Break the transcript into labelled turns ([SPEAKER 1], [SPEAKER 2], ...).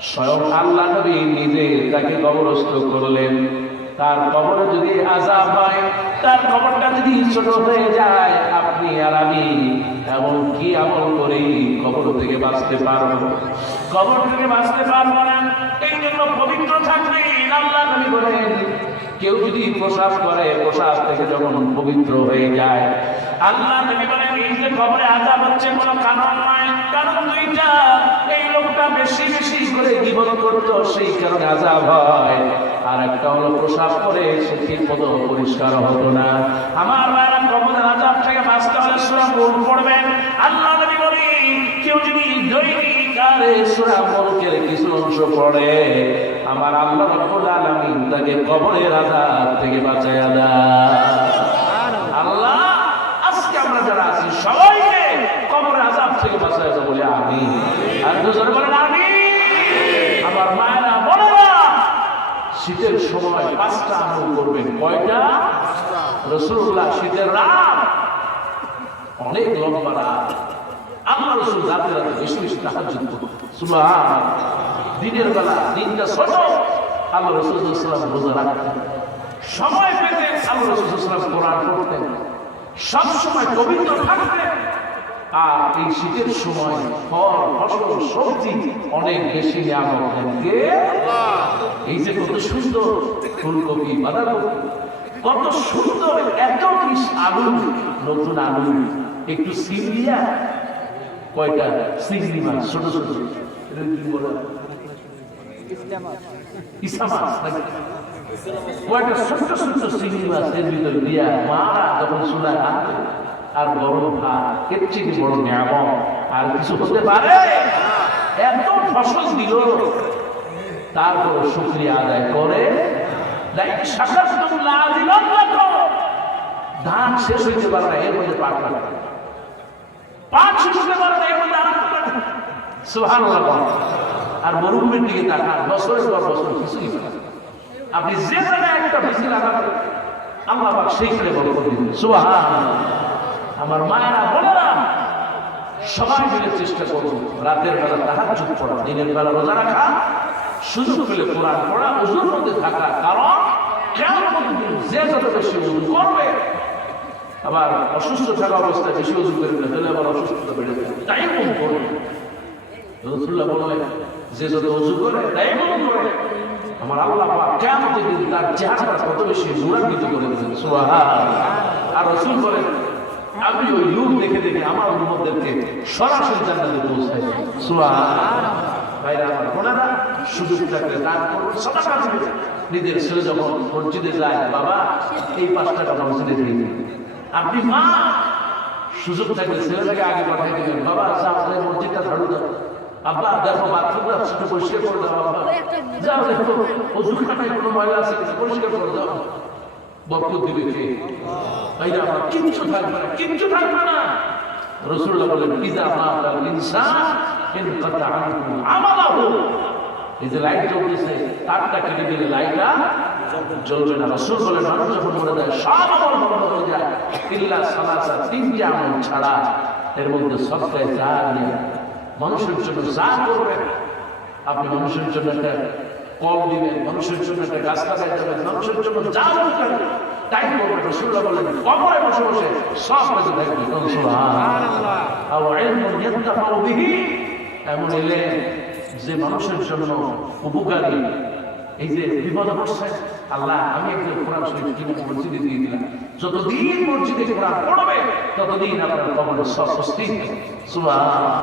[SPEAKER 1] স্বয়ং আল্লাহ নবী নিজে তাকে কবরস্থ করলেন। তার কবরে যদি আজাব হয়, তার কবরটা যদি ছোট হয়ে যায়, আপনি আর আমি এমন কি আমল করে কবর থেকে বাঁচতে পারব? কবর থেকে বাঁচতে পারব না। এই জন্য পবিত্র থাকবেন আল্লাহ নবী বলেন, কেউ যদি প্রসাব করে প্রসাব থেকে যখন পবিত্র হয়ে যায় আল্লাহ নবী বলেন কবরে আজাব হচ্ছে কোনো কারণ নয়। কারণ দুইটা। এই লোকটা বেশি বেশি করে জীবন করত, সেই কারণে আজাব হয়। আর একটা হলো প্রসাব করে, সে ঠিক পরিষ্কার হতো না। আমার মায়েরা কবরের আজাব থেকে বাঁচতে হলে সুরা পড়বেন। আল্লাহ নবী বলেন, কেউ যদি দৈনিক সুরা মুলকের কিছু অংশ পড়ে, আমার আল্লাহ রাব্বুল আলামিন তাকে কবরের আজাব থেকে আজকে আমরা যারা আছি, সবাইকে কবরের আজাব থেকে বাঁচায় বলে আমি আর দুজন বলেন আমি আমার মায়েরা না শীতের সময় পাঁচটা আমল করবেন। কয়টা? রসুল্লাহ, শীতের রাত। অনেক লম্বা রাত। আল্লাহ রসুল রাতে রাতে বেশি বেশি করতেন। সুবহান দিনের বেলা দিনটা ছোট আল্লাহ রসুল্লাহ রোজা রাখতেন। সময় পেতে আল্লাহ রসুল্লাহ কোরআন পড়তেন। সব সময় পবিত্র থাকতেন আর এই শীতের সময় ফল, ফসল, সবজি অনেক বেশি নিয়ামত এই যে কত সুন্দর ফুলকপি, বাঁধাকপি, কত সুন্দর এত পিস আলু, নতুন আলু, একটু সিম দিয়া কয়টা? চিংড়ি মাছ ছোট ছোট। বলে? মাছ ছোট্ট আর গরম ভাত এর আর কিছু হতে পারে এত ফসল দিল তারপর শুক্রিয়া আদায় করে ধান শেষ হইতে পারে না এর মধ্যে পাট লাগাবে পাট শেষ হতে পারে না এর মধ্যে সুবহানাল্লাহ। আর মরুভূমির দিকে তাকান। বছরের পর বছর, কিছুই আপনি যে জায়গায় একটা বেশি লাগাবেন, আল্লাহ পাক সেইখানে বরকত দিবেন। সুবহানাল্লাহ। আমার মায়েরা বলে সবাই মিলে চেষ্টা করুন রাতের বেলা তাহাজ্জুদ পড়া, দিনের বেলা রোজা রাখা, সুযোগ পেলে কোরআন পড়া ওজুর মধ্যে থাকা, কারণ কেমন যে যত বেশি ওজু করবে, আবার অসুস্থ থাকা অবস্থায় বেশি ওজু করবে তাহলে আবার অসুস্থতা বেড়ে যাবে তাই মন করবে রসুল্লাহ বললেন, যে যত উজু করে, তাই করে। আমার আল্লাহ পাক কিয়ামতের দিন তার চেহারাটা কত বেশি নূরান্বিত করে সুবহান আর রসুল বলেন আমি ওই নূর দেখে দেখে আমার উম্মতদেরকে সরাসরি জান্নাতে পৌঁছাই ভাইরা সুযোগ থাকলে নিজের ছেলে যখন মসজিদে যায়, বাবা, এই পাঁচটা টাকা মসজিদে দিয়ে দিন। আপনি মা, সুযোগ থাকলে ছেলেটাকে আগে পাঠিয়ে দিবেন, বাবা আচ্ছা আমাদের মসজিদটা ঝাড়ু আব্বা দেখো, বাথরুমটা একটু পরিষ্কার করে দাও যাও দেখো খাটায় কোনো ময়লা আছে কিছু পরিষ্কার করে দাও। বরকত দিবে কে? ভাইরা আমার, কিচ্ছু থাকবে না, কিচ্ছু থাকবে না। রসুল্লাহ বলেন ইদা মাতাল ইনসান ইন কাতা আনহু আমালাহু। এই যে লাইট জ্বলতেছে, তারটা কেটে দিলে লাইটটা জ্বলবে না। রসুল বলে মানুষ যখন মরে যায়, সব আমল বন্ধ হয়ে যায় ইল্লা সালাসা, তিনটি আমল ছাড়া। এর মধ্যে সবটাই যা নেই মানুষের জন্য যা করবেন, আপনি মানুষের জন্য একটা কল দিবেন, মানুষের জন্য একটা গাছ লাগাই যাবেন, মানুষের জন্য যা করবেন বসে বসে যে মানুষের এই যে আল্লাহ, আমি একজন যতদিন মসজিদে পড়বে, ততদিন আপনার কবরের সব সুবহান